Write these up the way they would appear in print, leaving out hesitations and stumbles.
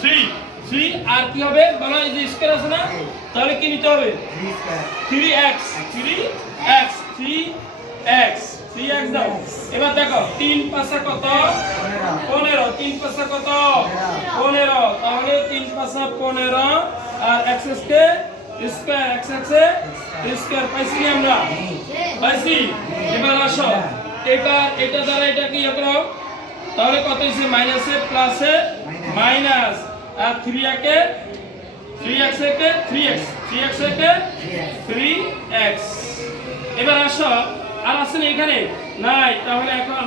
3 আর কি হবে বলো এই যে স্কয়ার আছে না তাহলে কি নিতে হবে 3x 3x দাও এবার দেখো 3 পাঁচা কত 15 3 পাঁচা কত 15 তাহলে 3 পাঁচা 15 আর x কে স্কয়ার x স্কয়ার পাইছি আমরা পাইছি এবার আসো এটা দ্বারা এটা কি করো তাহলে কত হইছে মাইনাসে প্লাসে মাইনাস আর 3x কে 3x এবার আসো আর আছে না এখানে নাই তাহলে এখন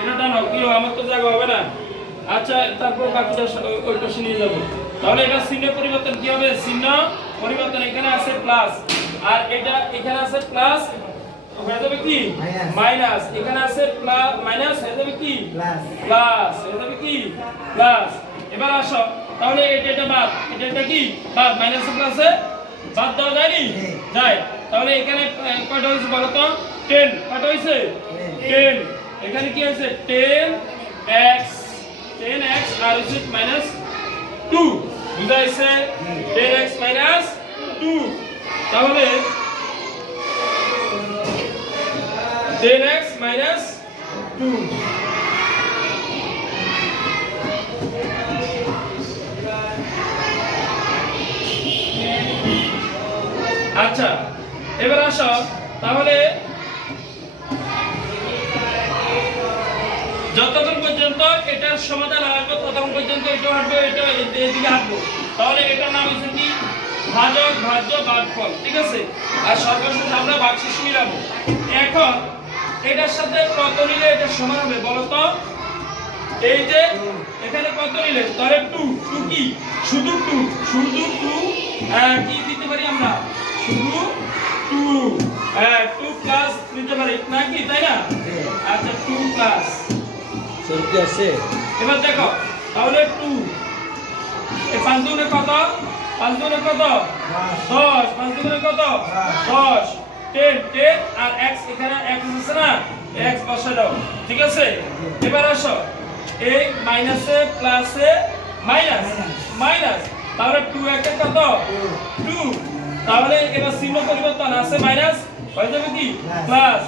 এটা নাও কি আমার তো জায়গা হবে না আচ্ছা তারপর বাকিটা ওই পাশে নিয়ে যাব তাহলে এটা চিহ্ন পরিবর্তন কি হবে চিহ্ন পরিবর্তন এখানে আছে প্লাস আর এটা এখানে আছে প্লাস হয়ে যাবে কি মাইনাস এখানে আছে প্লাস মাইনাস হয়ে যাবে কি প্লাস হয়ে যাবে কি প্লাস এবার আসো তাহলে এটা বাদ এটা কি বাদ মাইনাস প্লাসে বাদ দাও যায়নি যায় তাহলে এখানে কয়টা হইছে বলো তো 10 কয়টা হইছে 10 এখানে কি হইছে 10x আর হইছে মাইনাস 2 বুঝাইছে 10x মাইনাস 2 তাহলে 10x minus 2 আচ্ছা এবার আসো তাহলে যতক্ষণ পর্যন্ত এটার সমাধান আসবে ততক্ষণ পর্যন্ত এটা আসবে এটা এদিকে আসবে তাহলে এটার নাম হচ্ছে কি ভাজক ভাজ্য ভাগফল ঠিক আছে আর সর্বশেষ আমরা ভাগশেষ মিলাবো এখন এটার সাথে কত নিলে এটা সমান হবে বলো তো এই যে এখানে কত নিলে তাহলে 2 কি শুধু 2 কি দিতে পারি আমরা শুধু 2 প্লাস দিতে পারি নাকি তাই না আচ্ছা 2 প্লাস সত্যি আছে এবার দেখো তাহলে 2 এই 5 দুগুণে কত 5 দুগুণে কত 10 5 দুগুণে কত 10 10 আর x এখানে x আছে না x বসে দাও ঠিক আছে এবার আসো এই মাইনাসে প্লাসে মাইনাস তাহলে 2x এর কত 2 তাহলে এবার চিহ্ন পরিবর্তন আছে মাইনাস হয়ে যাবে কি প্লাস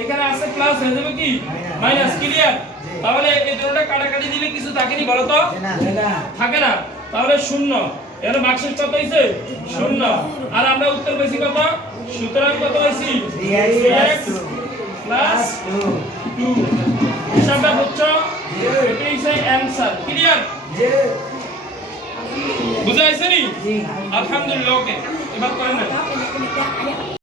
এখানে আছে প্লাস হয়ে যাবে কি মাইনাস ক্লিয়ার তাহলে এই দুটোটা কাটাকাটি দিলে কিছু থাকেনি বলো তো থাকে না তাহলে 0 এর ভাগশেষ কত হইছে 0 আর আমরা উত্তর পেয়েছি কত সুতরাং কত পাইছি 3x প্লাস 2 হিসাবটা বুঝছো এটাই সেই অ্যানসার ক্লিয়ার বুঝাইছেনি আলহামদুলিল্লাহ ওকে এবার করেন না